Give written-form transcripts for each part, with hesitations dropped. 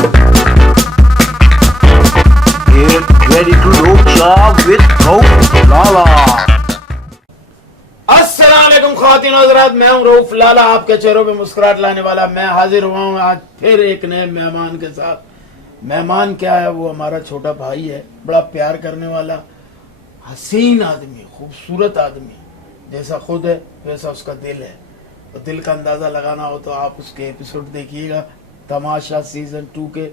Get ready to rocha with Rauf Lala. अस्सलामुअलैकुम ख़वातीन और हज़रात, मैं हूं रऊफ लाला, आपके चेहरों पे मुस्कुराहट लाने वाला। मैं हाजिर हुआ हूं आज फिर एक नए मेहमान के साथ। मेहमान क्या है, वो हमारा छोटा भाई है, बड़ा प्यार करने वाला हसीन आदमी, खूबसूरत आदमी, जैसा खुद है वैसा उसका दिल है। और दिल का अंदाज़ा लगाना हो तो आप उसके एपिसोड देखिएगा तमाशा सीज़न 2 के,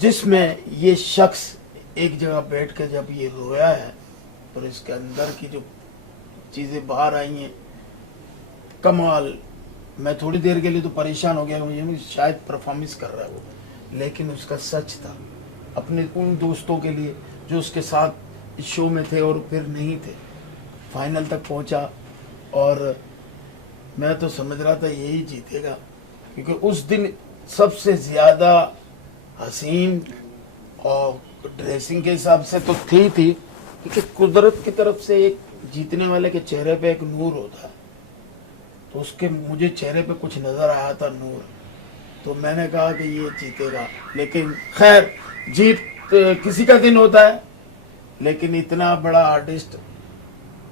जिसमें ये शख्स एक जगह बैठ कर जब ये रोया है और इसके अंदर की जो चीज़ें बाहर आई हैं, कमाल। मैं थोड़ी देर के लिए तो परेशान हो गया, मुझे शायद परफॉर्मेंस कर रहा है वो, लेकिन उसका सच था अपने उन दोस्तों के लिए जो उसके साथ इस शो में थे और फिर नहीं थे। फाइनल तक पहुंचा और मैं तो समझ रहा था यही जीतेगा, क्योंकि उस दिन सबसे ज़्यादा हसीन और ड्रेसिंग के हिसाब से तो थी, क्योंकि कुदरत की तरफ से एक जीतने वाले के चेहरे पे एक नूर होता है, तो उसके मुझे चेहरे पे कुछ नज़र आया था नूर, तो मैंने कहा कि ये जीतेगा। लेकिन खैर, जीत किसी का दिन होता है, लेकिन इतना बड़ा आर्टिस्ट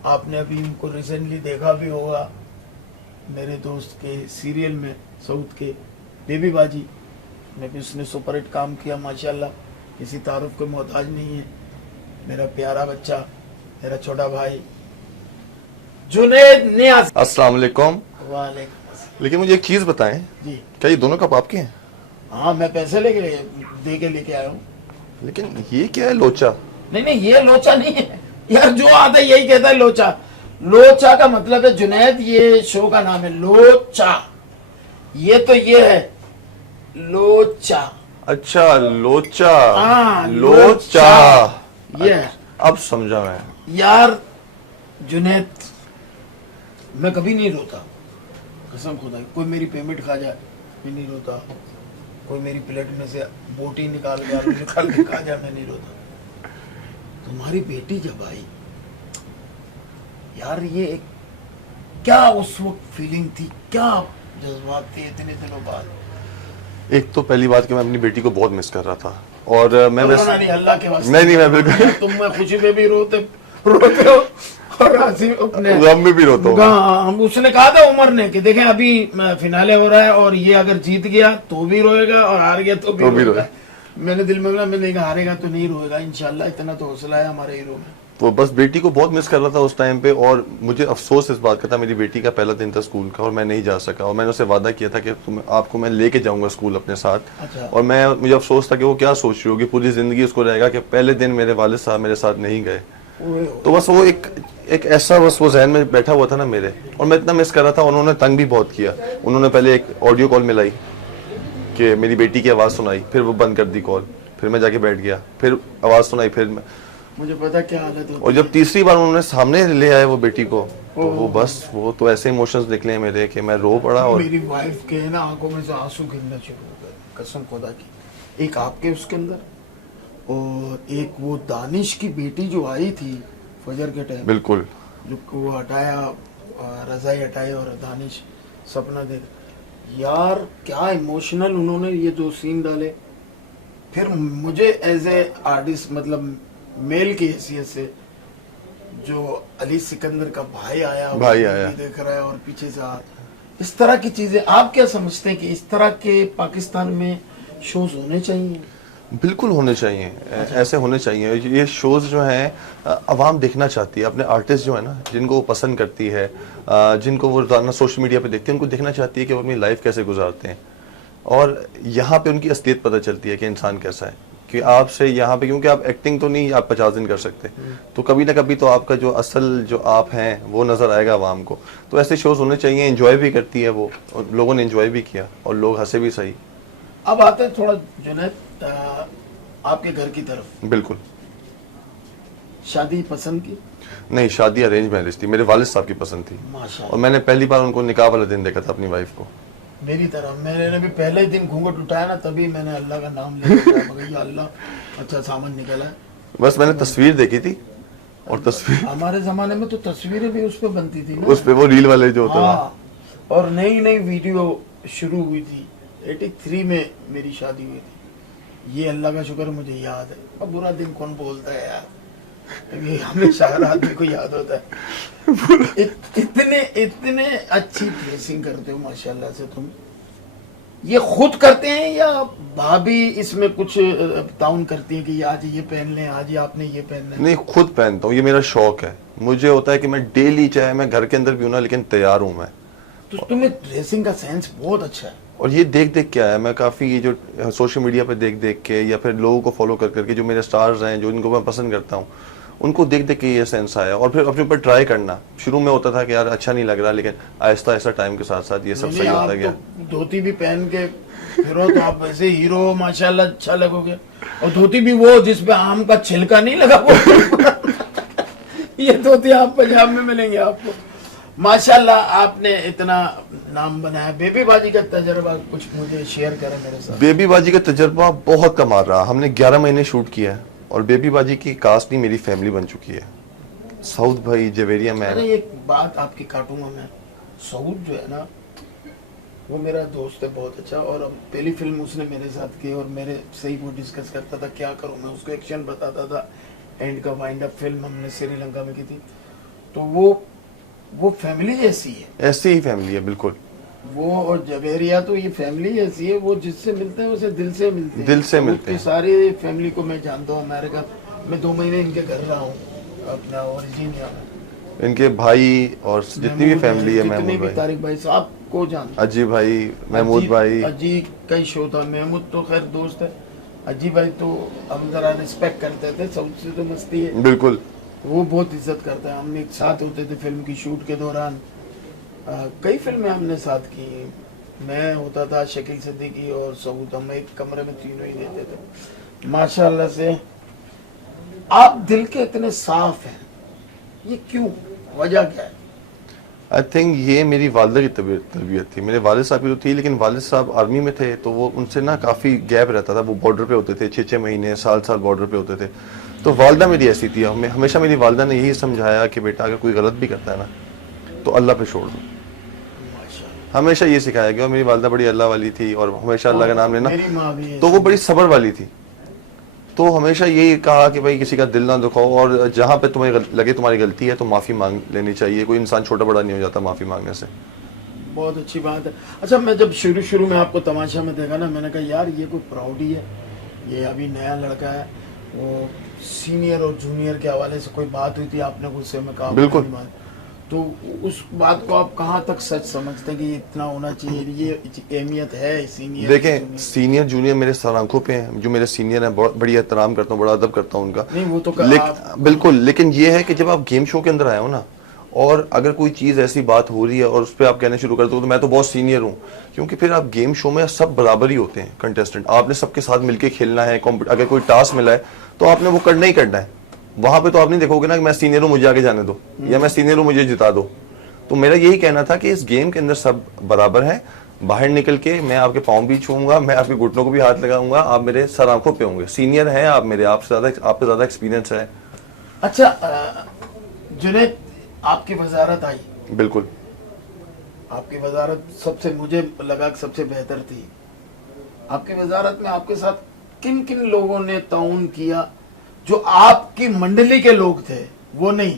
आपने अभी इनको रिसेंटली देखा भी होगा मेरे दोस्त के सीरियल में, साउथ के बेबी बाजी में भी उसने सुपरहिट काम किया माशाल्लाह, किसी तारुफ के मोहताज नहीं है। मेरा प्यारा बच्चा, मेरा छोटा भाई जुनैद नियाज़। अस्सलाम वालेकुम। वालेकुम। लेकिन मुझे एक चीज बताएं, जी क्या ये दोनों कप आपके हैं? हाँ, मैं पैसे लेके आया हूँ। लेकिन ये क्या है, लोचा? नहीं, ये लोचा नहीं है यार, जो आता है यही कहता है लोचा। लोचा का मतलब है जुनैद, ये शो का नाम है लोचा। ये तो ये है लोचा। अच्छा, लोचा। हाँ, लोचा। ये है। अब समझा मैं। यार जुनैद, मैं कभी नहीं रोता, कसम खुदा की। कोई मेरी पेमेंट खा जाए मैं नहीं रोता, कोई मेरी प्लेट में से बोटी निकाल के आलू निकाल के खा जाए मैं नहीं रोता। तुम्हारी बेटी जब आई यार, ये एक क्या उस वक्त फीलिंग थी, क्या जज्बात थे इतने दिनों बाद। एक तो पहली बात कि मैं अपनी बेटी को बहुत मिस कर रहा था, और मैं नहीं, अल्लाह के वास्ते नहीं, मैं बिल्कुल तुम मैं खुशी में भी रोते हो और हंसी अपने गम में भी रोता हूँ। हम उसने कहा था उमर ने कि देखें अभी फिनाले हो रहा है और ये अगर जीत गया तो भी रोएगा और हार गया तो भी रोएगा। मैंने दिल में बोला, मैंने कहा हारेगा तो नहीं रोएगा इंशाल्लाह, इतना तो हौसला है हमारे हीरो में। तो बस बेटी को बहुत मिस कर रहा था उस टाइम पे, और मुझे अफसोस इस बात का था, मेरी बेटी का पहला दिन था स्कूल का और मैं नहीं जा सका, और मैंने उसे वादा किया था कि आपको मैं लेके जाऊंगा स्कूल अपने साथ। अच्छा। और मुझे अफसोस था कि वो क्या सोच रही होगी, पूरी जिंदगी उसको रहेगा कि पहले दिन मेरे वालिद साहब मेरे साथ नहीं गए। तो बस वो एक ऐसा बस वो जहन में बैठा हुआ था ना मेरे, और मैं इतना मिस कर रहा था। उन्होंने तंग भी बहुत किया। उन्होंने पहले एक ऑडियो कॉल मिलाई कि मेरी बेटी की आवाज़ सुनाई, फिर वो बंद कर दी कॉल, फिर मैं जाके बैठ गया, फिर आवाज़ सुनाई, फिर मुझे पता क्या हालत होती। और जब तीसरी बार उन्होंने सामने ले आए वो बेटी को, तो वो बस वो तो ऐसे इमोशंस निकले मेरे कि मैं रो पड़ा। और मेरी वाइफ के ना आंखों में से आंसू गिरना शुरू हो गए, कसम खुदा की। एक आपके उसके अंदर, और एक वो दानिश की बेटी जो आई थी फजर के टाइम, बिल्कुल, जो वो हटाया, रजाई हटाई और दानिश सपना देख, यार क्या इमोशनल उन्होंने ये जो सीन डाले। फिर मुझे एज ए आर्टिस्ट, मतलब मेल की हैसियत से, जो अली सिकंदर का भाई आया देख रहा है और पीछे से इस तरह की चीजें, आप क्या समझते हैं कि इस तरह के पाकिस्तान में शोज होने चाहिए? बिल्कुल होने चाहिए। ऐसे होने चाहिए। ये शोज जो हैं अवाम देखना चाहती है, अपने आर्टिस्ट जो है ना, जिनको वो पसंद करती है, जिनको वो रोजाना सोशल मीडिया पे देखती है, उनको देखना चाहती है कि वो अपनी लाइफ कैसे गुजारते हैं, और यहाँ पे उनकी असलियत पता चलती है कि इंसान कैसा है। कि आपसे यहाँ पे, क्योंकि आप एक्टिंग तो नहीं आप 50 दिन कर सकते, तो कभी ना कभी तो आपका जो असल जो आप हैं वो नज़र आएगा आवाम को। तो ऐसे शोज होने चाहिए। एंजॉय भी करती है वो, और लोगों ने एंजॉय भी किया और लोग हंसे भी सही। अब आते हैं थोड़ा जुनैद आपके घर की तरफ। बिल्कुल। शादी पसंद की? नहीं, शादी अरेंज मैरिज थी, मेरे वालिद साहब की पसंद थी, माशाल्लाह। और मैंने पहली बार उनको निकाह वाले दिन देखा था अपनी वाइफ को। मेरी तरह मैंने भी पहले ही दिन घूंघट उठाया ना, तभी मैंने अल्लाह का नाम लिया, मगर या अल्लाह अच्छा सामान निकला है। बस मैंने तस्वीर देखी थी, और तस्वीर हमारे जमाने में तो तस्वीरें भी उस पे बनती थी ना, उस पे वो रील वाले जो होता हाँ, और नई नई वीडियो शुरू हुई थी 83 में मेरी शादी हुई थी। ये अल्लाह का शुक्र मुझे याद है। अब बुरा दिन कौन बोलता है यार, ये हमेशा हर आदमी को याद होता है। इतने इतने अच्छी ड्रेसिंग करते हो माशाल्लाह से तुम। ये खुद करते हैं या भाभी इसमें कुछ ताउन करती है कि आज ये पहन लें, आज आपने ये पहनना है? नहीं, खुद पहनता हूँ, ये मेरा शौक है। मुझे होता है कि मैं डेली, चाहे मैं घर के अंदर भी हूँ ना, लेकिन तैयार हूँ मैं। तो तुम्हें ड्रेसिंग का सेंस बहुत अच्छा है। और ये देख देख के आया मैं, काफ़ी ये जो सोशल मीडिया पे देख देख के, या फिर लोगों को फॉलो कर करके, जो मेरे स्टार्स हैं, जो इनको मैं पसंद करता हूँ, उनको देख देख के ये सेंस आया। और फिर अपने ऊपर ट्राई करना। शुरू में होता था कि यार अच्छा नहीं लग रहा, लेकिन आहिस्ता आहिस्ता टाइम के साथ साथ ये सब सही होता गया। तो धोती भी पहन के फिरो तो आप वैसे हीरो हो माशाल्लाह, अच्छा लगोगे। और धोती भी वो जिसपे आम का छिलका नहीं लगा वो ये धोती आप पंजाब में मिलेंगे आपको। माशाल्लाह आपने इतना नाम बनाया। बेबी बाजी का तजर्बा कुछ मुझे शेयर करें मेरे साथ। बेबी बाजी का तजर्बा बहुत कमाल रहा। हमने 11 महीने शूट किया है और बेबी बाजी की कास्ट ही मेरी फैमिली बन चुकी है। साउथ भाई, जवेरिया मैन। अरे एक बात आपकी काटूंगा मैं, साउथ जो है ना वो मेरा दोस्त है बहुत अच्छा, और अब पहली फिल्म उसने मेरे साथ की और मेरे से ही वो डिस्कस करता था क्या करूं मैं, उसको एक्शन बताता था। एंड का वाइंड अप फिल्म हमने श्रीलंका में की थी। तो वो फैमिली जैसी है, ऐसी ही फैमिली है बिल्कुल। वो और जवेरिया तो ये फैमिली ऐसी है, वो जिससे मिलते हैं उसे दिल से मिलते हैं। दिल से मिलते हैं। सारी फैमिली को मैं जानता हूँ। अमेरिका मैं 2 महीने इनके घर रहा हूँ, अपना ओरिजिन यहाँ में। इनके भाई और जितनी भी फैमिली है, जितने महमूद भी भाई, तारिक भाई साहब को जानता हूँ। अजी भाई, महमूद भाई। अजी का ही शो था। महमूद तो खैर दोस्त है, अजी भाई तो हम जरा रिस्पेक्ट करते थे, सबसे तो मस्ती है, बिल्कुल। वो बहुत इज्जत करता है। हम एक साथ होते थे फिल्म की शूट के दौरान। कई फिल्में हमने साथ की। मैं होता था, शकील सिद्दीकी और सऊद, हम एक कमरे में तीनों ही रहते थे। माशाल्लाह से आप दिल के इतने साफ हैं, ये क्यों, वजह क्या है? आई थिंक ये मेरी वालिदा की तरबियत थी। मेरे वालिद साहब भी तो थी, लेकिन वालिद साहब आर्मी में थे, तो वो उनसे ना काफ़ी गैप रहता था। वो बॉर्डर पे होते थे, 6-6 महीने, साल बॉर्डर पे होते थे। तो वालिदा मेरी ऐसी थी। हमेशा मेरी वालिदा ने यही समझाया कि बेटा अगर कोई गलत भी करता है ना तो अल्लाह पे छोड़ दो। हमेशा ये सिखाया गया। और मेरी वालिदा बड़ी अल्लाह वाली थी और हमेशा अल्लाह का नाम लेना, मेरी माँ भी है। तो वो बड़ी सब्र वाली थी। तो हमेशा यही कहा कि भाई किसी का दिल ना दुखाओ, और जहाँ पे तुम्हें लगे तुम्हारी गलती है तो माफ़ी मांग लेनी चाहिए। कोई इंसान छोटा बड़ा नहीं हो जाता माफ़ी मांगने से। बहुत अच्छी बात है। अच्छा, मैं जब शुरू में आपको तमाशा में देखा ना, मैंने कहा यार ये कोई प्राउडी है, ये अभी नया लड़का है। वो सीनियर और जूनियर के हवाले से कोई बात हुई थी, आपने गुस्से में कहा बिल्कुल। तो उस बात को आप कहाँ तक सच समझते हैं कि इतना होना चाहिए, ये अहमियत है सीनियर? देखें, सीनियर जूनियर मेरे सर आंखों पे हैं। जो मेरे सीनियर हैं बहुत बड़ी एहतराम करता हूँ, बड़ा अदब करता हूँ उनका। नहीं वो तो बिल्कुल। लेकिन ये है कि जब आप गेम शो के अंदर आए हो ना, और अगर कोई चीज़ ऐसी बात हो रही है और उस पर आप कहने शुरू कर दो तो मैं तो बहुत सीनियर हूँ, क्योंकि फिर आप गेम शो में सब बराबर ही होते हैं कंटेस्टेंट। आपने सबके साथ मिलकर खेलना है। अगर कोई टास्क मिला है तो आपने वो करना ही करना है। वहां पे तो आप नहीं देखोगे ना कि मैं सीनियर हूँ मुझे आगे जाने दो, या मैं सीनियर हूँ मुझे जिता दो। तो मेरा यही कहना था कि इस गेम के अंदर सब बराबर हैं। बाहर निकल के मैं आपके पाँव भी छूऊंगा, मैं आपके घुटनों को भी हाथ लगाऊंगा, आप मेरे सर आंखों पे होंगे। सीनियर हैं आप मेरे, आप पे ज्यादा एक्सपीरियंस है। अच्छा, जुनैद आपकी वजारत आई, बिल्कुल। आपकी वजारत सबसे, मुझे लगा कि सबसे बेहतर थी। आपकी वजारत में आपके साथ किन किन लोगों ने ताउन किया? जो आपकी मंडली के लोग थे वो नहीं,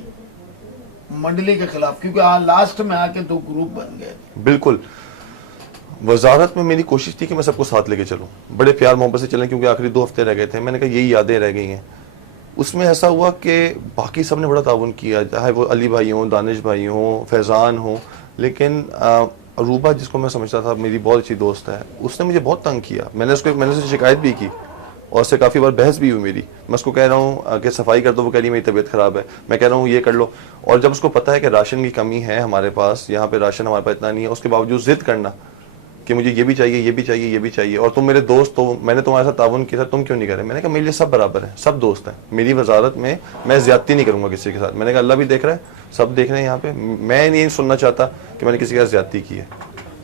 मंडली के खिलाफ, क्योंकि लास्ट में आके 2 ग्रुप बन गए। बिल्कुल। वजारत में मेरी कोशिश थी कि मैं सबको साथ लेके चलूं, बड़े प्यार मोहब्बत से चलें, क्योंकि आखिरी 2 हफ्ते रह गए थे। मैंने कहा यही यादें रह गई हैं। उसमें ऐसा हुआ कि बाकी सब ने बड़ा ताउन किया, चाहे वो अली भाई हों, दानिश भाई हों, फैज़ान हों, लेकिन अरूबा जिसको मैं समझता था मेरी बहुत अच्छी दोस्त है, उसने मुझे बहुत तंग किया। मैंने उससे शिकायत भी की और उससे काफ़ी बार बहस भी हुई मेरी। मैं उसको कह रहा हूँ कि सफाई कर दो, वो कह रही मेरी तबीयत ख़राब है। मैं कह रहा हूँ ये कर लो। और जब उसको पता है कि राशन की कमी है हमारे पास, यहाँ पे राशन हमारे पास इतना नहीं है, उसके बावजूद जिद करना कि मुझे ये भी चाहिए, ये भी चाहिए, ये भी चाहिए, और तुम मेरे दोस्त हो, मैंने तुम्हारे साथ ताउन किया था, तुम क्यों नहीं कर रहे? मैंने कहा मेरे लिए सब बराबर है, सब दोस्त हैं। मेरी वजारत में मैं ज्यादती नहीं करूँगा किसी के साथ। मैंने कहा अल्लाह भी देख रहा है, सब देख रहे हैं यहाँ पे। मैं नहीं सुनना चाहता कि मैंने किसी के साथ ज्यादती की है।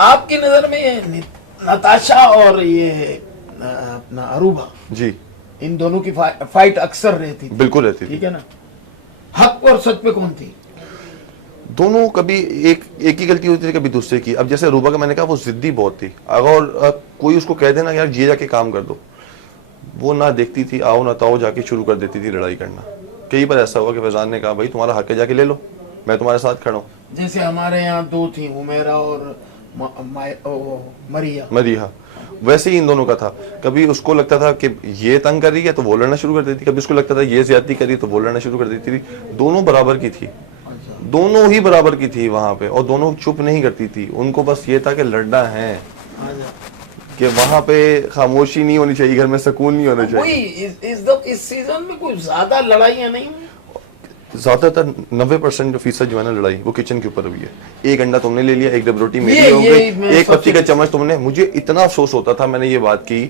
आपकी नज़र में ये नताशा और ये अपना अरूबा जी, इन दोनों की फाइट अक्सर रहती थी? बिल्कुल रहती थी। ठीक है ना? हक और सच पे कौन थी? दोनों कभी एक ही गलती होती थी, कभी दूसरे की। अब जैसे रूबा का मैंने कहा वो जिद्दी बहुत थी, अगर कोई उसको कह देना यार ये जाके काम कर दो, वो ना देखती थी, आओ ना ताओ जाके शुरू कर देती थी लड़ाई करना। कई बार ऐसा हुआ कि फैजान ने कहा भाई तुम्हारा हक है, जाके ले लो, मैं तुम्हारे साथ खड़ा हूँ। जैसे हमारे यहाँ दो थी, उमेरा और मरिया। वैसे ही इन दोनों का था। कभी उसको लगता था कि ये तंग कर रही है तो वो लड़ना शुरू कर देती, कभी उसको लगता था ये ज्यादती कर रही है तो वो लड़ना शुरू कर देती थी। दोनों बराबर की थी, दोनों ही बराबर की थी वहां पे, और दोनों चुप नहीं करती थी। उनको बस ये था कि लड़ना है, कि वहां पे खामोशी नहीं होनी चाहिए, घर में सुकून नहीं होना चाहिए। इस सीजन में कोई ज्यादा लड़ाइयां नहीं हुई। ज्यादातर 90% जो है ना लड़ाई वो किचन के ऊपर हुई है। एक अंडा तुमने ले लिया, एक डब रोटी मेरी हो गई, एक पत्ती का चम्मच तुमने। मुझे इतना अफसोस होता था, मैंने ये बात की,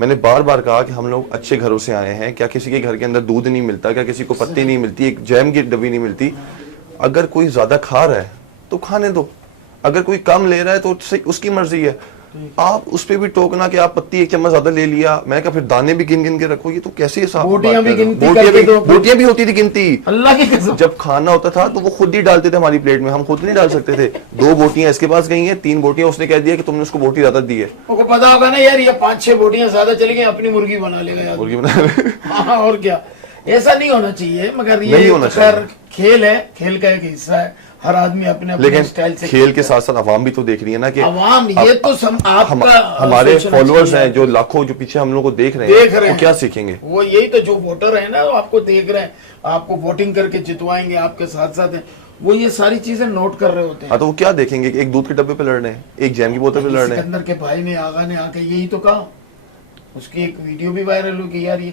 मैंने बार बार कहा कि हम लोग अच्छे घरों से आए हैं, क्या किसी के घर के अंदर दूध नहीं मिलता, क्या किसी को पत्ती नहीं मिलती, एक जैम की डब्बी नहीं मिलती। अगर कोई ज्यादा खा रहा है तो खाने दो, अगर कोई कम ले रहा है तो उसकी मर्जी है। आप उस पे भी टोकना कि आप पत्ती एक चम्मच ज्यादा ले लिया, मैं कहा फिर दाने भी गिन गिन के रखो, ये तो कैसे हिसाब। बोटियां भी होती थी गिनती, अल्लाह की कसम। जब खाना होता था तो वो खुद ही डालते थे हमारी प्लेट में, हम खुद नहीं डाल सकते थे। 2 बोटियां इसके पास गई हैं, 3 बोटियां उसने कह दिया कि तुमने उसको बोटी ज्यादा दी है। उसको पता होगा ना यार, ये 5-6 बोटियां ज्यादा चली गई, अपनी मुर्गी बना लेगा यार, मुर्गी बना। हाँ, और क्या। ऐसा नहीं होना चाहिए, मगर ये नहीं होना चाहिए। खेल है, खेल का एक हिस्सा है, हर आदमी अपने अपने स्टाइल से खेल के साथ साथ अवाम भी तो देख रही है ना कि अवाम, ये तो हमारे फॉलोअर्स हैं जो लाखों जो पीछे हम लोग को देख रहे हैं, वो क्या सीखेंगे। वो यही तो, जो वोटर है ना वो आपको देख रहे हैं, आपको वोटिंग करके जितवाएंगे, आपके साथ साथ हैं, वो ये सारी चीजें नोट कर रहे होते हैं। हाँ, तो वो क्या देखेंगे, एक दूध के डब्बे पे लड़ रहे हैं, एक जैम की बोतल पे लड़ रहे हैं। सिकंदर के भाई ने, आगा ने आके यही तो कहा, उसकी एक वीडियो भी वायरल हुई कि यार ये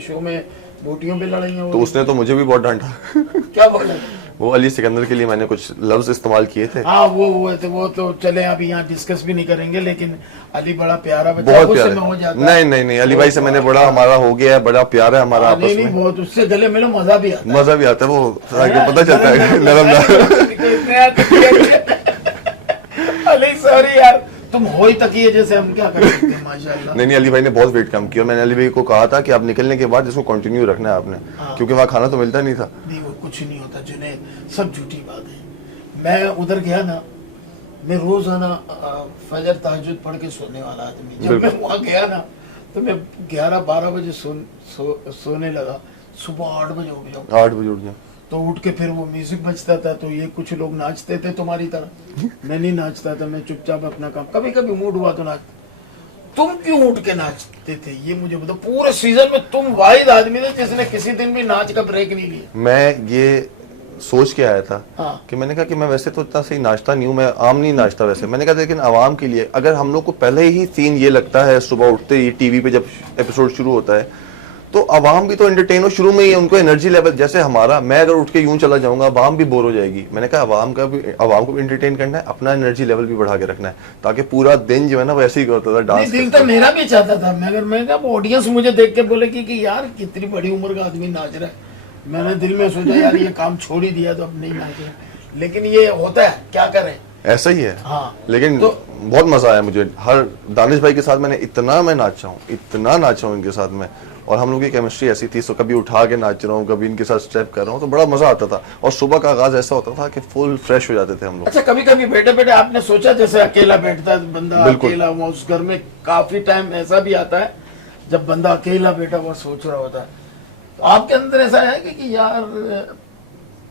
शो में बोटियों पे लड़ाइयां। तो उसने तो मुझे भी बहुत डांटा। क्या बोला? वो अली सिकंदर के लिए मैंने कुछ लफ्ज इस्तेमाल किए थे। हाँ, वो तो चले, अभी यहाँ डिस्कस भी नहीं करेंगे, लेकिन अली बड़ा प्यारा बच्चा, बहुत प्यारा हो जाता है। नहीं, अली भाई से मैंने बड़ा हमारा हो गया है, बड़ा प्यार है हमारा आपस में। बहुत, उससे गले मिलो मजा भी आता है, वो पता चलता है नरम। अली सॉरी यार, तुम हो ही तकिए जैसे, हम क्या कर सकते हैं, माशाल्लाह। नहीं, अली भाई ने बहुत वेट कम किया, और मैंने अली भाई को कहा था कि आप निकलने के बाद इसको कंटिन्यू रखना है आपने, क्योंकि वहाँ खाना तो मिलता नहीं था। नहीं, वो कुछ नहीं होता जुनैद, सब झूठी बात है। मैं उधर गया ना, मैं रोजाना फजर तहज्जुद पढ़ के सोने वाला आदमी, जब मैं वहाँ गया ना तो मैं 11-12 बजे सोने लगा, सुबह 8 बजे उठ जाऊँ। 8 बजे उठ जाऊँ तो उठ के फिर वो म्यूजिक बजता था, तो ये कुछ लोग नाचते थे तुम्हारी तरह, मैं नहीं नाचता था, मैं चुपचाप अपना काम, कभी कभी मूड हुआ तो नाच। तुम क्यों उठ के नाचते थे, ये मुझे बताओ। पूरे सीजन में तुम वाहिद आदमी थे जिसने किसी दिन भी नाच का ब्रेक नहीं लिया। मैं ये सोच के आया था। हाँ। कि मैंने कहा कि मैं वैसे तो इतना सही नाचता नहीं हूँ, मैं आम नहीं नाचता वैसे, मैंने कहा लेकिन आवाम के लिए, अगर हम लोग को पहले ही सीन ये लगता है सुबह उठते ही टीवी पे जब एपिसोड शुरू होता है, तो अवाम भी तो एंटरटेन हो शुरू में ही, उनको एनर्जी लेवल, जैसे हमारा, मैं अगर उठ के यूं चला जाऊंगा अवाम भी बोर हो जाएगी। मैंने कहा अवाम को भी एंटरटेन करना है, अपना एनर्जी लेवल भी बढ़ा के रखना है, ताकि पूरा दिन जो है ना वैसे ही करता था, डांस। दिल तो मेरा भी चाहता था, मगर मैं कहा ऑडियंस मुझे देख के बोले कि यार कितनी बड़ी उम्र का आदमी नाच रहा है। मैंने दिल में सोचा यार ये काम छोड़ ही दिया तो अब नहीं नाच रहे, लेकिन ये होता है, क्या करें, ऐसा ही है। हाँ, लेकिन तो बहुत मजा आया मुझे, हर दानिश भाई के साथ मैंने इतना नाचा हूँ इनके साथ में, और हम लोग की केमिस्ट्री ऐसी थी, सो कभी उठा के नाच रहा हूँ, कभी इनके साथ स्टेप कर रहा हूँ, तो बड़ा मजा आता था। और सुबह का आगाज ऐसा होता था कि फुल फ्रेश हो जाते थे हम लोग। अच्छा, कभी कभी बैठे बैठे आपने सोचा, जैसे अकेला बैठता है बंदा, अकेला हुआ उस घर में, काफी टाइम ऐसा भी आता है जब बंदा अकेला बैठा हुआ सोच रहा होता है, तो आपके अंदर ऐसा है कि यार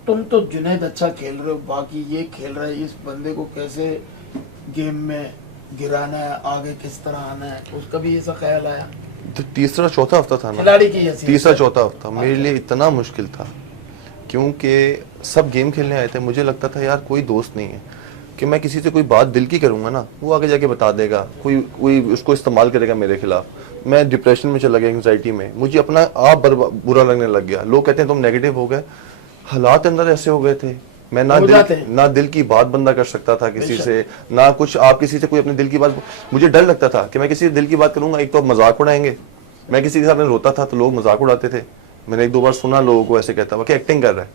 तुम तो जुनैद अच्छा खेल रहे हो, बाकी ये खेल रहा है, इस बंदे को कैसे गेम में गिराना है, आगे किस तरह आना है, उसका भी ऐसा ख्याल आया? तो तीसरा चौथा हफ्ता था ना, खिलाड़ी की तीसरा चौथा हफ्ता मेरे लिए इतना मुश्किल था, क्योंकि सब गेम खेलने आए थे। मुझे लगता था यार कोई दोस्त नहीं है, कि मैं किसी से कोई बात दिल की करूंगा ना, वो आगे जाके बता देगा, कोई उसको इस्तेमाल करेगा मेरे खिलाफ। मैं डिप्रेशन में चला गया, एंग्जाइटी में, मुझे अपना आप बुरा लगने लग गया। लोग कहते हैं तुम नेगेटिव हो गए, हालात अंदर ऐसे हो गए थे, मैं ना दिल की बात बंदा कर सकता था किसी से, ना कुछ, आप किसी से कोई अपने दिल की बात, मुझे डर लगता था कि मैं किसी से दिल की बात करूंगा, एक तो मजाक उड़ाएंगे, मैं किसी के साथ रोता था तो लोग मजाक उड़ाते थे। मैंने 1-2 बार सुना लोगों को ऐसे कहता हुआ कि एक्टिंग कर रहा है।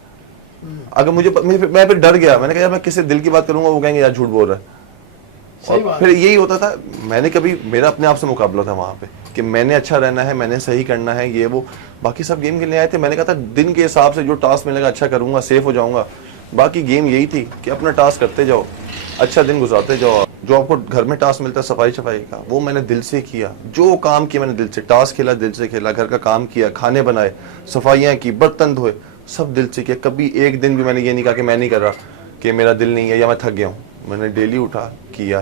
अगर मैं फिर डर गया, मैंने कहा यार मैं किसी दिल की बात करूंगा, वो कहेंगे यार झूठ बोल रहा है। और फिर यही होता था, मैंने कभी, मेरा अपने आप से मुकाबला था वहां पे कि मैंने अच्छा रहना है, मैंने सही करना है, ये वो, बाकी सब गेम खेलने आए थे। मैंने कहा था दिन के हिसाब से जो टास्क मिलेगा अच्छा करूंगा, सेफ हो जाऊंगा। बाकी गेम यही थी कि अपना टास्क करते जाओ, अच्छा दिन गुजारते जाओ। जो आपको घर में टास्क मिलता है सफाई शफाई का, वो मैंने दिल से किया। जो काम किया मैंने दिल से, टास्क खेला दिल से खेला, घर का काम किया, खाने बनाए, सफाइयाँ की, बर्तन धोए, सब दिल से किया। कभी एक दिन भी मैंने ये नहीं कहा कि मैं नहीं कर रहा, कि मेरा दिल नहीं है या मैं थक गया हूँ। मैंने डेली उठा किया,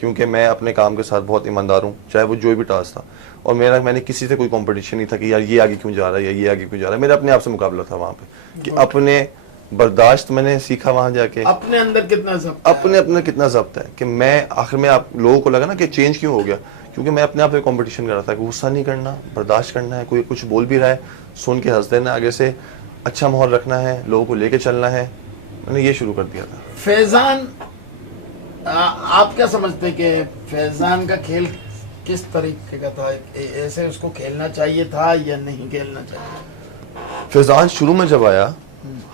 क्योंकि मैं अपने काम के साथ बहुत ईमानदार हूँ, चाहे वो जो भी टास्क था। और मैंने किसी से कोई कंपटीशन नहीं था कि यार ये आगे क्यों जा रहा है या ये आगे क्यों जा रहा है। मेरा अपने आप से मुकाबला था वहाँ पे, कि अपने बर्दाश्त मैंने सीखा वहाँ जाके। अपने अंदर कितना जब्त है? अपने कितना जब्त है कि मैं आखिर में, आप लोगों को लगा ना कि चेंज क्यों हो गया, क्योंकि मैं अपने आप में कंपटीशन कर रहा था कि गुस्सा नहीं करना, बर्दाश्त करना है, कोई कुछ बोल भी रहा है सुन के हंस देना, आगे से अच्छा माहौल रखना है, लोगों को लेके चलना है। मैंने ये शुरू कर दिया था। फैजान, आप क्या समझते हैं कि फैजान का खेल किस तरीके का था? ऐसे उसको खेलना चाहिए था या नहीं खेलना चाहिए? फैजान शुरू में जब आया,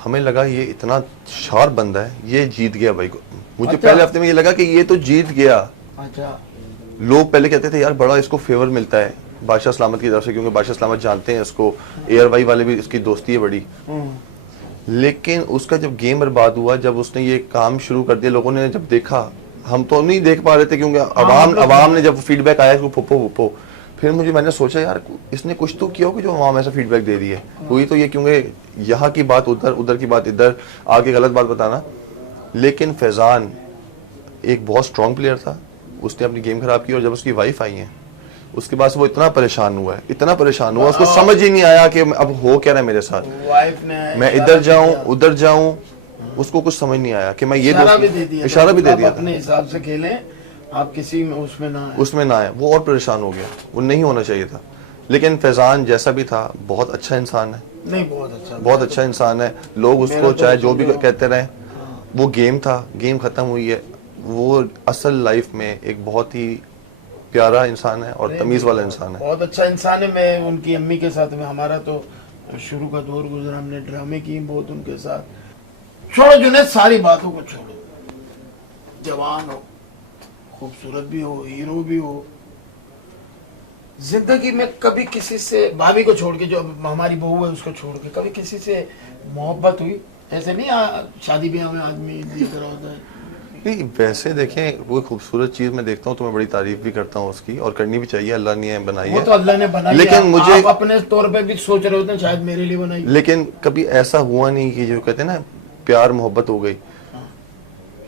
हमें लगा ये इतना शार्प बंदा है, ये जीत गया भाई को। मुझे अच्छा। पहले हफ्ते में ये लगा कि ये तो जीत गया। अच्छा। लोग पहले कहते थे यार बड़ा इसको फेवर मिलता है बादशाह सलामत की तरफ से, क्योंकि बादशाह सलामत जानते हैं इसको, एयरवाई वाले भी इसकी दोस्ती है बड़ी। लेकिन उसका जब गेम बर्बाद हुआ, जब उसने ये काम शुरू कर दिया, लोगों ने जब देखा, हम तो नहीं देख पा रहे थे क्योंकि अवाम ने जब फीडबैक आया इसको फुप्पो फुप्पो, फिर मैंने सोचा यार इसने कुछ तो किया हो कि जो अवाम ऐसा फीडबैक दे रही है। कोई तो ये, क्योंकि यहाँ की बात उधर, उधर की बात इधर, आगे गलत बात बताना। लेकिन फैजान एक बहुत स्ट्रॉन्ग प्लेयर था, उसने अपनी गेम खराब की। और जब उसकी वाइफ आई है उसके बाद वो इतना परेशान हुआ है, इतना परेशान हुआ, उसको समझ ही नहीं आया कि अब हो क्या रहा है मेरे साथ। वाइफ ने मैं इधर जाऊं उधर जाऊं, उसको कुछ समझ नहीं आया कि मैं ये इशारा भी दे दिया, इशारा भी दे दिया, अपने हिसाब से खेलें, आप किसी में उसमें ना आए। उसमें ना आए। वो और परेशान हो गया, वो नहीं होना चाहिए था। लेकिन फैजान जैसा भी था बहुत अच्छा इंसान है, नहीं बहुत अच्छा इंसान है। लोग उसको चाहे जो भी कहते रहे, वो गेम था, गेम खत्म हुई है। वो असल लाइफ में एक बहुत ही प्यारा इंसान है और तमीज वाला इंसान है, बहुत अच्छा इंसान है। मैं उनकी अम्मी के साथ में, हमारा तो शुरू का दौर गुजरा, हमने ड्रामे किए बहुत उनके साथ। छोड़ो जुनैद, सारी बातों को छोड़ो, जवान हो, खूबसूरत भी हो, हीरो भी हो, जिंदगी में कभी किसी से, भाभी को छोड़ के, जो हमारी बहू है उसको छोड़ के, कभी किसी से मोहब्बत हुई? ऐसे नहीं शादी ब्याह में आदमी ये करा होता है। नहीं, वैसे देखें, वो खूबसूरत चीज मैं देखता हूँ तो मैं बड़ी तारीफ भी करता हूँ उसकी, और करनी भी चाहिए, अल्लाह ने बनाई है। वो तो अल्लाह ने बनाई है, लेकिन मुझे आप अपने तौर पे भी सोच रहे होते हैं शायद मेरे लिए बनाई। लेकिन कभी ऐसा हुआ नहीं कि जो कहते हैं ना प्यार मोहब्बत हो गई।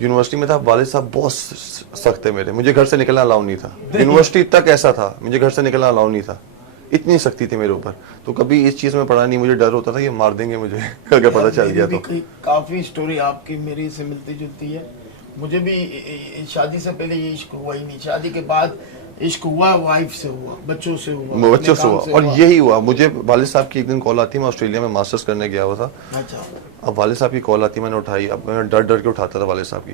यूनिवर्सिटी में था, वालिद साहब बहुत सख्त है मेरे, मुझे घर से निकलना अलाउ नहीं था। यूनिवर्सिटी तक ऐसा था, मुझे घर से निकलना अलाउ नहीं था, इतनी सख्ती थी मेरे ऊपर। तो कभी इस चीज में पड़ा नहीं, मुझे डर होता था ये मार देंगे मुझे अगर पता चल गया तो। काफी स्टोरी आपकी मेरी से मिलती जुलती है। मुझे भी शादी से पहले ये इश्क हुआ ही नहीं, शादी के बाद इश्क हुआ, वाइफ से हुआ, बच्चों से हुआ, बच्चों से हुआ। और यही हुआ, मुझे वालिद साहब की एक दिन कॉल आती, मैं ऑस्ट्रेलिया में मास्टर्स करने गया हुआ था। अच्छा। अब वालिद साहब की कॉल आती, मैंने उठाई, अब मैं डर डर के उठाता था वालिद साहब की।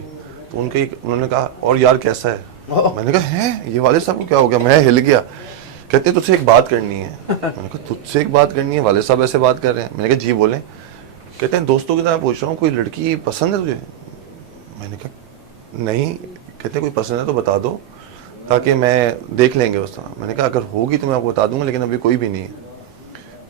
तो उन्होंने कहा और यार कैसा है? मैंने कहा है ये वालिद साहब को क्या हो गया? मैं हिल गया। कहते तुझसे एक बात करनी है। मैंने कहा तुझसे एक बात करनी है? वालिद साहब ऐसे बात कर रहे हैं। मैंने कहा जी बोले। कहते हैं दोस्तों की तरह पूछ रहा हूँ, कोई लड़की पसंद है तुझे? मैंने कहा नहीं। कहते कोई पसंद है तो बता दो ताकि मैं देख लेंगे उस तरह। मैंने कहा अगर होगी तो मैं आपको बता दूंगा, लेकिन अभी कोई भी नहीं है।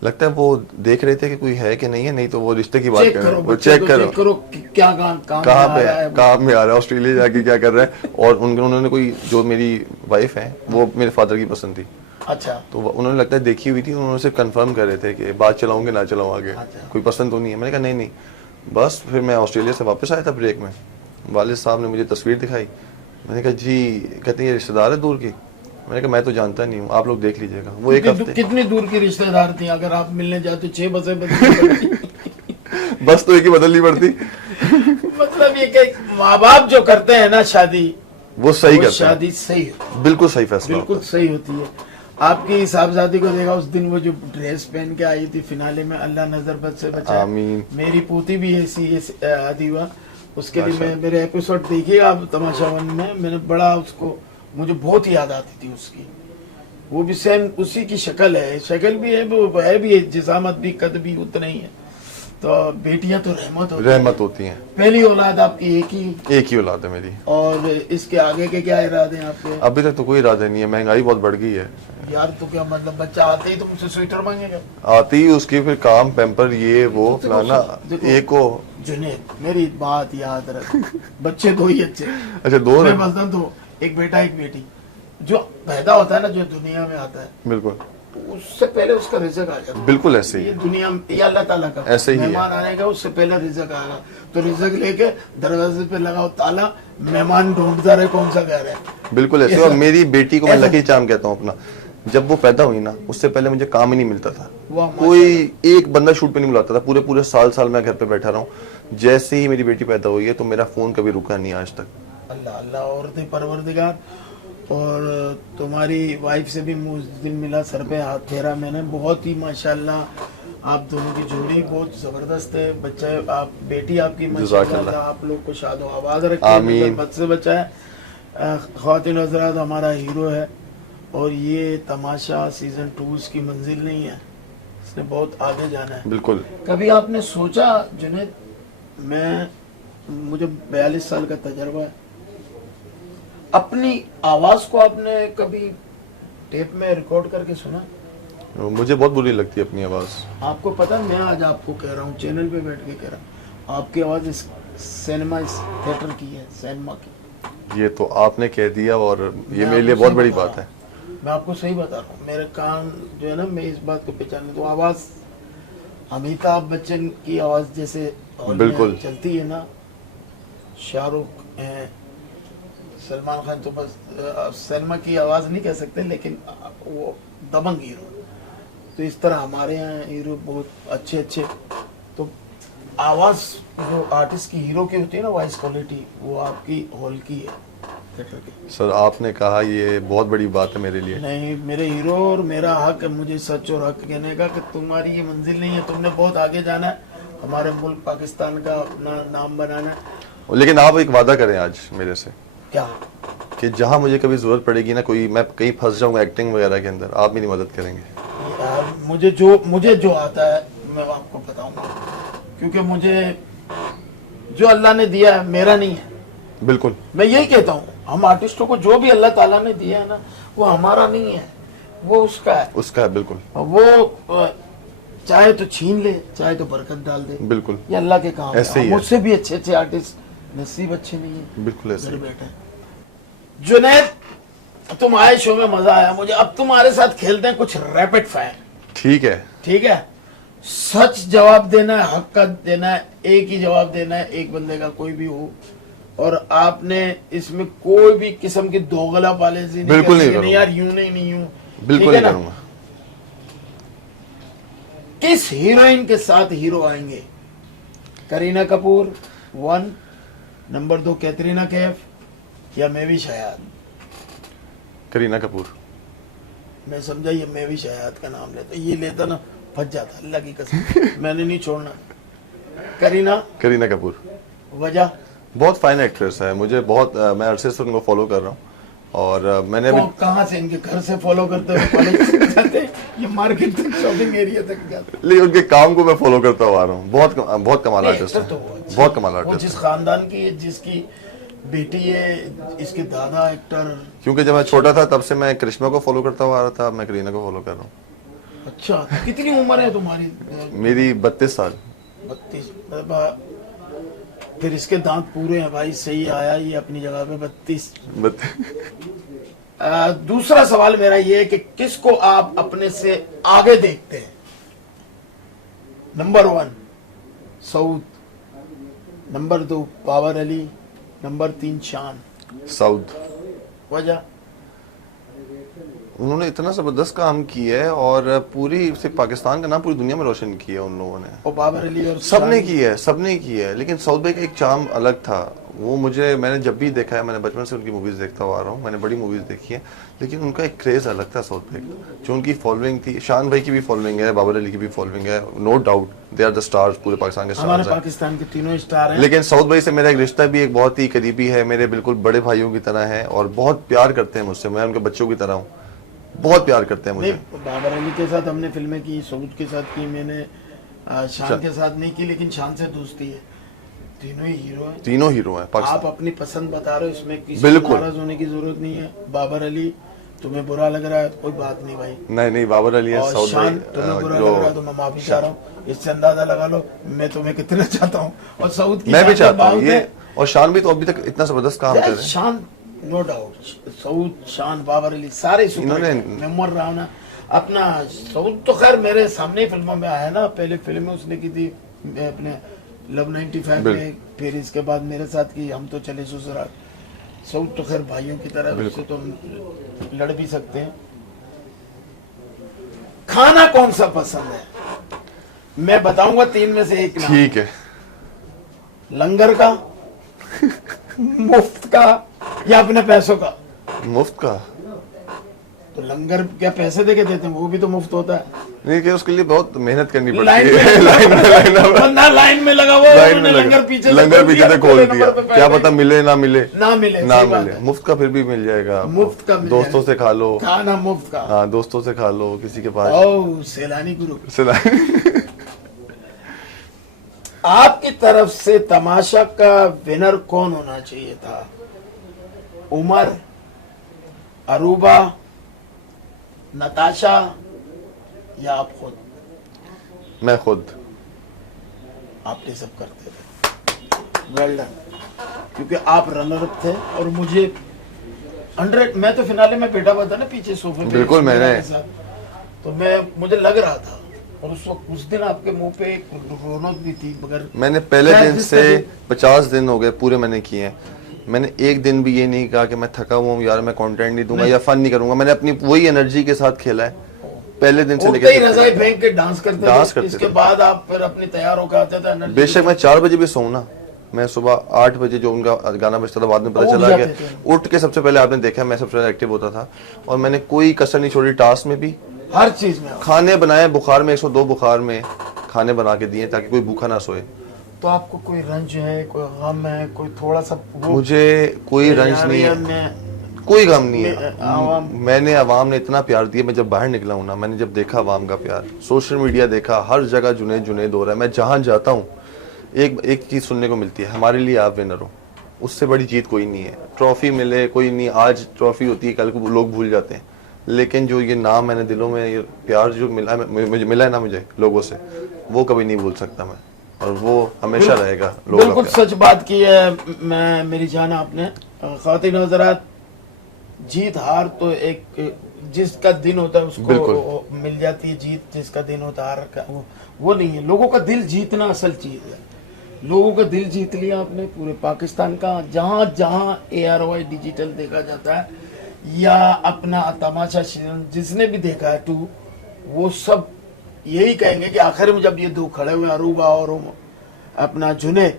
लगता है वो देख रहे थे कि कोई है कि नहीं है, नहीं तो वो रिश्ते की बात कर रहे हैं। वो चेक करो क्या कहाँ में आ रहा है, ऑस्ट्रेलिया जाके क्या कर रहा है। और उन्होंने कोई, जो मेरी वाइफ है वो मेरे फादर की पसंद थी। अच्छा। तो उन्होंने लगता है देखी हुई थी, उन्होंने सिर्फ कंफर्म कर रहे थे कि बात चलाऊंगे ना चलाऊं आगे। अच्छा। कोई पसंद तो नहीं है। मैंने कहा नहीं। बस फिर मैं ऑस्ट्रेलिया से वापस आया था ब्रेक में, वालिद साहब ने मुझे तस्वीर दिखाई। मैंने कहा जी। कहते हैं ये रिश्तेदार है दूर की? मैंने कहा मैं तो जानता नहीं हूँ, आप लोग देख लीजिएगा। वो एक हफ्ते। कितनी दूर की रिश्तेदार थी? अगर आप मिलने जाते 6 बसें बदलनी बस तो एक ही बदलनी पड़ती। मतलब ये कि माँ बाप जो करते हैं ना शादी, वो सही करते हैं। शादी सही होती है, बिल्कुल सही फैसला, बिल्कुल सही होती है। आपकी साहबजादी को देखा उस दिन, वो जो ड्रेस पहन के आई थी फिनाले में, अल्लाह नजर बद से बचाए। आमीन। मेरी पोती भी ऐसी आदि हुआ। उसके लिए मैं, मेरे एपिसोड देखिएगा आप तमाशा वन में, मैंने बड़ा उसको, मुझे बहुत याद आती थी उसकी। वो भी सेम उसी की शक्ल है, शक्ल भी है, वो है भी, जिसामत भी, कद भी उतना ही है। तो बेटियां तो रहमत होती हैं। पहली औलाद आपकी एक ही औलाद है मेरी। और इसके आगे के क्या इरादे हैं आपके? अभी तक तो कोई इरादे नहीं है, महंगाई बहुत बढ़ गई है यार। तो क्या मतलब, बच्चा आते ही तुमसे स्वेटर मांगेगा? आती ही उसकी फिर काम, पैम्पर, ये वो फलाना। एक को जुनेद मेरी बात याद रख, बच्चे दो ही अच्छे। अच्छा, दो मैं बस दो, एक बेटा एक बेटी। जो पैदा होता है ना, जो दुनिया में आता है, बिल्कुल उससे पहले उसका रिज़्क आ जाता है। बिल्कुल ऐसे ही ये दुनिया ये अल्लाह ताला का ऐसे ही है। मेहमान आने का, उससे पहले रिज़्क आएगा। तो रिज़्क लेके दरवाजे पे लगाओ ताला, मेहमान ढूंढता रहे कौन सा घर है। बिल्कुल ऐसे। ऐसा- और मेरी बेटी को मैं ऐसा- लकी चार्म कहता हूँ अपना। जब वो पैदा हुई ना, उससे पहले मुझे काम ही नहीं मिलता था, वाह, कोई एक बंदा शूट पे नहीं बुलाता था। पूरे पूरे साल मैं घर पे बैठा रहा हूँ। जैसे ही मेरी बेटी पैदा हुई है तो मेरा फोन कभी रुका नहीं आज तक। अल्लाह अल्लाह और दे परवरदिगार। और तुम्हारी वाइफ से भी मुझे दिन मिला, सर पे हाथ फेरा मैंने। बहुत ही माशाल्लाह आप दोनों की जोड़ी बहुत जबरदस्त है। बच्चा आप बेटी आपकी माशाल्लाह जज़ाकल्लाह। आप लोग को शाद आबाद रखे, आमीन। बद से बचाए। ख्वातीन हज़रात हमारा हीरो है और ये तमाशा सीजन 2 की मंजिल नहीं है, इसने बहुत आगे जाना है। बिल्कुल। कभी आपने सोचा जुनेद, मुझे 42 साल का तजर्बा है, अपनी आवाज को आपने कभी टेप में रिकॉर्ड करके सुना? मुझे बहुत बुरी लगती है अपनी आवाज। आपको पता है, मैं आज आपको कह रहा हूँ, चैनल पे बैठ के कह रहा हूँ, आपकी आवाज इस सिनेमा इस थिएटर की है, सिनेमा की। ये तो आपने कह दिया और ये मेरे लिए बहुत बड़ी बात है। मैं आपको सही बता रहा हूँ, मेरे कान जो है ना, मैं इस बात को पहचान तो आवाज अमिताभ बच्चन की आवाज जैसे हॉल में बिल्कुल। चलती है ना, शाहरुख है, सलमान खान, तो बस सिनेमा की आवाज नहीं कह सकते, लेकिन वो दबंग हीरो। तो इस तरह हमारे यहाँ हीरो बहुत अच्छे अच्छे। तो आवाज जो आर्टिस्ट की हीरो की होती है ना, वॉइस क्वालिटी, वो आपकी हॉल की है, थिएटर की। सर आपने कहा ये बहुत बड़ी बात है मेरे लिए। नहीं, मेरे हीरो और मेरा हक है मुझे सच और हक कहने का कि तुम्हारी ये मंजिल नहीं है, तुमने बहुत आगे जाना है, हमारे मुल्क पाकिस्तान का अपना नाम बनाना है। लेकिन आप एक वादा करें आज मेरे से क्या? कि जहां मुझे कभी जरूरत पड़ेगी ना, कोई मैं कहीं फंस जाऊंगा एक्टिंग वगैरह के अंदर, आप मेरी मदद करेंगे। यार मुझे जो आता है मैं आपको बताऊंगा, क्योंकि मुझे जो अल्लाह ने दिया है मेरा नहीं है। बिल्कुल। मैं यही कहता हूँ, हम आर्टिस्टों को जो भी अल्लाह ताला ने दिया है ना, वो हमारा नहीं है, वो उसका है। उसका है, बिल्कुल। वो चाहे तो छीन ले, चाहे तो बरकत डाल दे, बिल्कुल। ये अल्लाह के काम ऐसे ही है। है। मुझसे भी अच्छे अच्छे आर्टिस्ट नसीब अच्छे नहीं है, बिल्कुल ऐसे घर ही। बैठे। जुनैद, तुम आए, शो में मजा आया मुझे। अब तुम्हारे साथ खेलते हैं कुछ रैपिड फायर, ठीक है। ठीक है? सच जवाब देना है, हक का देना है, एक ही जवाब देना है, एक बंदे का कोई भी हो। और आपने इसमें कोई भी किस्म की दोगला पालेजी नहीं बिल्कुल करनी, नहीं करूंगा। यार यूं नहीं यूं। बिल्कुल ठीक है नहीं ना? करूंगा। किस हीरोइन के साथ हीरो आएंगे? करीना कपूर 1, नंबर 2 कैटरीना कैफ या मैं भी शायद? करीना कपूर। मैं समझा ये मैं भी शायद का नाम लेता, ये लेता ना फंस जाता, अल्लाह की कसम। मैंने नहीं छोड़ना। करीना कपूर वजह? बहुत फाइन एक्ट्रेस है, मुझे बहुत मैं अरसे से उनको फॉलो कर रहा हूँ। और मैंने अभी कहाँ से, इनके घर से फॉलो करते हुए कॉलेज से जाते, ये मार्केट तक, शॉपिंग एरिया तक जाते? लेकिन उनके काम को मैं फॉलो करता हुआ आ रहा हूँ। बहुत कमाल नहीं, आर्टिस्ट है, तो वो अच्छी- बहुत कमाल वो आर्टिस्ट जिस है। खानदान की है, जिसकी बेटी है, इसके दादा एक्टर। क्योंकि जब मैं छोटा था तब से मैं करिश्मा को फॉलो करता हुआ आ रहा था, अब मैं करीना को फॉलो कर रहा हूँ। अच्छा, कितनी उम्र है तुम्हारी? मेरी 32 साल। 32। फिर इसके दांत पूरे हैं भाई, सही आया ये अपनी जगह पे 32। दूसरा सवाल मेरा ये है कि किसको आप अपने से आगे देखते हैं? Number 1 Saud, number 2 Babar Ali, number 3 Shaan. South. वजह? उन्होंने इतना जबरदस्त काम किया है और पूरी सिर्फ पाकिस्तान का नाम पूरी दुनिया में रोशन किया है उन लोगों ने। और बाबर अली और सबने शान? की है, सबने की है। लेकिन साउथ भाई का एक चार्म अलग था, वो मैंने जब भी देखा है, मैंने बचपन से उनकी मूवीज देखता हुआ आ रहा हूँ, मैंने बड़ी मूवीज देखी है, लेकिन उनका एक क्रेज अलग था साउथ भाई का। जो उनकी फॉलोइंग थी, शान भाई की भी फॉलोइंग है, बाबर अली की भी फॉलोइंग है, no doubt they are the stars, पूरे पाकिस्तान के हमारे स्टार्स हैं। पाकिस्तान के तीनों स्टार हैं। लेकिन साउथ भाई से मेरा एक रिश्ता भी एक बहुत ही करीबी है, मेरे बिल्कुल बड़े भाइयों की तरह है और बहुत प्यार करते हैं मुझसे, मैं उनके बच्चों की तरह हूँ, बहुत प्यार करते हैं मुझे। नहीं, बाबर अली के साथ हमने फिल्में की, सऊद के साथ की मैंने, शान के साथ नहीं की, लेकिन शान से दोस्ती है। तीनों ही हीरो हैं। तीनों हीरो हैं आप पाकिस्तान। अपनी पसंद बता रहे हो, इसमें किसी को बिल्कुल। नाराज होने की जरूरत नहीं है। बाबर अली तुम्हें बुरा लग रहा है कोई बात नहीं भाई, नहीं बाबर अली है और साउथ शान भाई, तुम्हें बुरा जो लग रहा है तो मैं माफी चाह रहा हूँ। इससे अंदाजा लगा लो मैं तुम्हें कितना चाहता हूँ। और साउथ की मैं भी शान चाहता हूँ बहुत ये, है। और शान भी तो अभी तक इतना जबरदस्त काम कर रहे हैं। शान नो डाउट, साउथ शान बाबर अली सारे इन्होंने- मैं मर रहा हूँ ना। अपना साउथ तो खैर मेरे सामने ही फिल्मों में आया ना, पहले फिल्म उसने की थी अपने लव 95 में, फिर इसके बाद मेरे साथ की हम तो चले ससुराल। साउथ तो खैर भाइयों की तरह, उससे तो हम लड़ भी सकते हैं। खाना कौन सा पसंद है? मैं बताऊंगा 3 में से एक नाम। ठीक है, लंगर का, मुफ्त का, या अपने पैसों का? मुफ्त का तो लंगर क्या पैसे देके देते हैं? वो भी तो मुफ्त होता है। नहीं कि उसके लिए बहुत मेहनत करनी पड़ती लाइन है। में बंदा लाइन में लगा हुआ है, लाइन में उन्होंने लंगर लगा, पीछे से लंगर पीछे से खोल दिया, नंबर पे क्या पहले पता मिले ना मिले, ना मिले, ना सही बात मिले। है। मुफ्त का फिर भी मिल जाएगा आपको। मुफ्त का मिल दोस्तों जाएगा। से खा लो, खाना मुफ्त का। हाँ दोस्तों से खा लो किसी के पास। ओ सैलानी गुरु, सिला- आपकी तरफ से तमाशा का विनर कौन होना चाहिए था? उमर, अरूबा, नताशा, या आप खुद? मैं खुद। आप ये सब करते थे, वेल डन, क्योंकि आप रनर अप थे और मुझे 100, मैं तो फिनाले में बैठा हुआ था ना पीछे सोफे पे बिल्कुल, मैंने- के साथ, तो मुझे लग रहा था, और उस वक्त उस दिन आपके मुंह पे एक रौनक भी थी, मगर मैंने पहले खैर, दिन जिस से तरह- 50 दिन हो गए पूरे मैंने किए हैं। मैंने एक दिन भी ये नहीं कहा कि मैं थका हुआ हूँ यार, मैं कंटेंट नहीं दूंगा या फन नहीं करूंगा। मैंने अपनी वही एनर्जी के साथ खेला है पहले दिन से उठते ही लेकर। रजाई फेंक के डांस करते डांस थे, करते इसके थे। बाद आप फिर अपनी तैयार होकर आते थे एनर्जी बेशक मैं 4 बजे भी सोऊं ना, मैं सुबह 8 बजे जो उनका गाना बजता था, बाद में पता उठ चला जाते कि थे। उठ के सबसे पहले आपने देखा मैं सबसे ज्यादा एक्टिव होता था। और मैंने कोई कसर नहीं छोड़ी टास्क में भी, हर चीज में। खाने बनाए बुखार में, 102 बुखार में खाने बना के दिए ताकि कोई भूखा ना सोए। तो आपको कोई रंज है, कोई गम है, कोई थोड़ा सा वो मुझे कोई रंज नहीं है, में कोई गम नहीं है। आवाम मैंने अवाम ने इतना प्यार दिया, मैं जब बाहर निकला हूँ ना, मैंने जब देखा अवाम का प्यार, सोशल मीडिया देखा, हर जगह जुनेद हो रहा है। मैं जहाँ जाता हूँ एक चीज सुनने को मिलती है, हमारे लिए आप विनर हो। उससे बड़ी जीत कोई नहीं है। ट्रॉफी मिले कोई नहीं, आज ट्रॉफी होती है कल को लोग भूल जाते हैं, लेकिन जो ये नाम मैंने दिलों में, ये प्यार जो मिला है, मुझे मिला है ना मुझे लोगों से, वो कभी नहीं भूल सकता मैं, और वो हमेशा रहेगा लोगों का बिल्कुल प्यार। सच बात की है। मैं मेरी जान आपने ख़वातीन हज़रात, जीत हार तो एक जिसका दिन होता है उसको बिल्कुल। मिल जाती है जीत, जिसका दिन होता है हार का वो नहीं है। लोगों का दिल जीतना असल चीज है। लोगों का दिल जीत लिया आपने पूरे पाकिस्तान का। जहां जहां ARY डिजिटल देखा जाता है या अपना तमाशा जिसने भी देखा है टू, वो सब यही कहेंगे कि आखिर में जब ये दो खड़े हुए अरूबा और अपना जुनैद,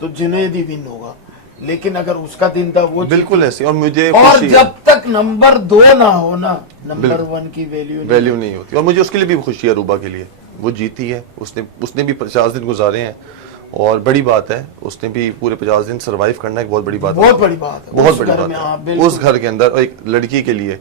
तो जुनैद ही विन होगा। लेकिन अगर उसका दिन था वो बिल्कुल ऐसे। और मुझे और खुशी है, जब तक नंबर 2 ना हो ना, नंबर 1 की वैल्यू नहीं होती। और मुझे उसके लिए भी खुशी है, रूबा के लिए। वो जीती है, उसने भी 50 दिन गुजारे हैं, और बड़ी बात है उसने भी पूरे 50 दिन सरवाइव करना एक बहुत बड़ी बात है। बहुत बड़ी बात है। बहुत उस बड़ी घर बात में, हाँ, है बिल्कुल। उस घर के अंदर, और एक लड़की के लिए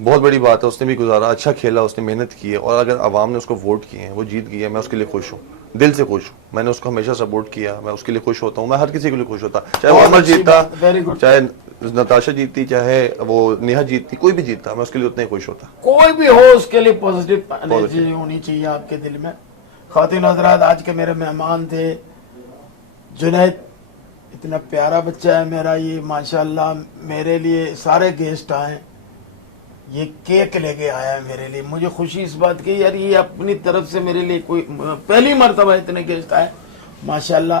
बहुत बड़ी बात है। उसने भी गुजारा, अच्छा खेला, उसने मेहनत की है, और अगर आवाम ने उसको वोट किए हैं, वो जीत गई है, मैं उसके लिए खुश हूँ, दिल से खुश हूँ। मैंने उसको हमेशा सपोर्ट किया, मैं उसके लिए खुश होता हूँ। मैं हर किसी के लिए खुश होता, चाहे वो बहुत अमर अच्छी जीतता, बात, very good। चाहे नताशा जीतती, चाहे वो नेहा जीतती, कोई भी जीतता, मैं उसके लिए उतना ही खुश होता। कोई भी हो उसके लिए पॉजिटिव एनर्जी होनी चाहिए आपके दिल में। ख़वातीन हज़रात, आज के मेरे मेहमान थे जुनैद। इतना प्यारा बच्चा है मेरा ये, माशाल्लाह। मेरे लिए सारे गेस्ट आए, ये केक लेके आया है मेरे लिए। मुझे खुशी इस बात की, यार ये अपनी तरफ से मेरे लिए कोई पहली मर्तबा इतने गेस्ट आए माशाल्लाह।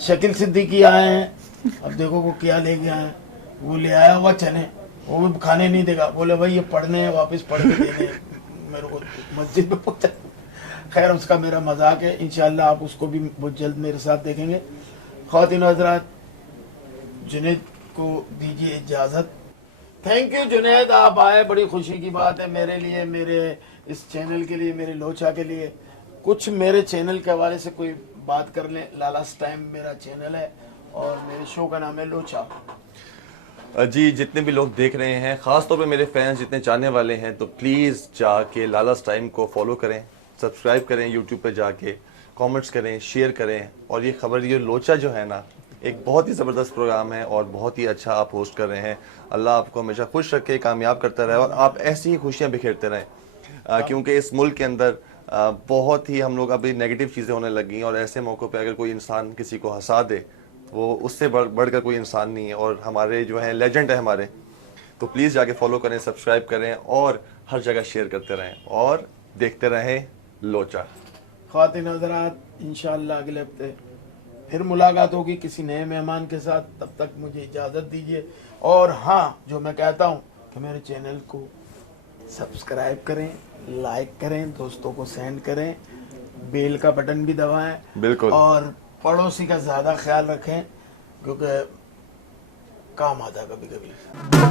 शकील सिद्दीकी आए हैं, अब देखो वो क्या ले गया है। वो ले आया हुआ चने, वो भी खाने नहीं देगा, बोले भाई ये पढ़ने हैं, वापस पढ़ के देने हैं मेरे को मस्जिद में पहुंचा। खैर उसका मेरा मजाक है, इंशाल्लाह आप उसको भी बहुत जल्द मेरे साथ देखेंगे। ख़वातीन हज़रात, जुनैद को दीजिए इजाज़त। थैंक यू जुनैद, आप आए, बड़ी खुशी की बात है मेरे लिए, मेरे इस चैनल के लिए, मेरे लोचा के लिए। कुछ मेरे चैनल के हवाले से कोई बात कर लें। लालास टाइम मेरा चैनल है और मेरे शो का नाम है लोचा। जी, जितने भी लोग देख रहे हैं, खास तौर पे मेरे फैंस जितने चाहने वाले हैं, तो प्लीज़ जाके लालास टाइम को फॉलो करें, सब्सक्राइब करें यूट्यूब पे जाके, कमेंट्स करें, शेयर करें। और ये खबर, ये लोचा जो है ना, एक बहुत ही ज़बरदस्त प्रोग्राम है और बहुत ही अच्छा आप होस्ट कर रहे हैं। अल्लाह आपको हमेशा खुश रखे, कामयाब करता रहे और आप ऐसी ही खुशियाँ बिखेरते रहें, क्योंकि इस मुल्क के अंदर बहुत ही हम लोग अभी नेगेटिव चीज़ें होने लगी हैं और ऐसे मौक़ों पे अगर कोई इंसान किसी को हंसा दे वो उससे बढ़कर कोई इंसान नहीं है। और हमारे जो है लेजेंड है हमारे, तो प्लीज़ जाके फॉलो करें, सब्सक्राइब करें और हर जगह शेयर करते रहें और देखते रहें लोचा। ख़वातीन हज़रात, इंशाअल्लाह अगले हफ्ते फिर मुलाकात होगी किसी नए मेहमान के साथ। तब तक मुझे इजाज़त दीजिए। और हाँ, जो मैं कहता हूँ कि मेरे चैनल को सब्सक्राइब करें, लाइक करें, दोस्तों को सेंड करें, बेल का बटन भी दबाएं। बिल्कुल। और पड़ोसी का ज़्यादा ख्याल रखें, क्योंकि काम आता है कभी कभी।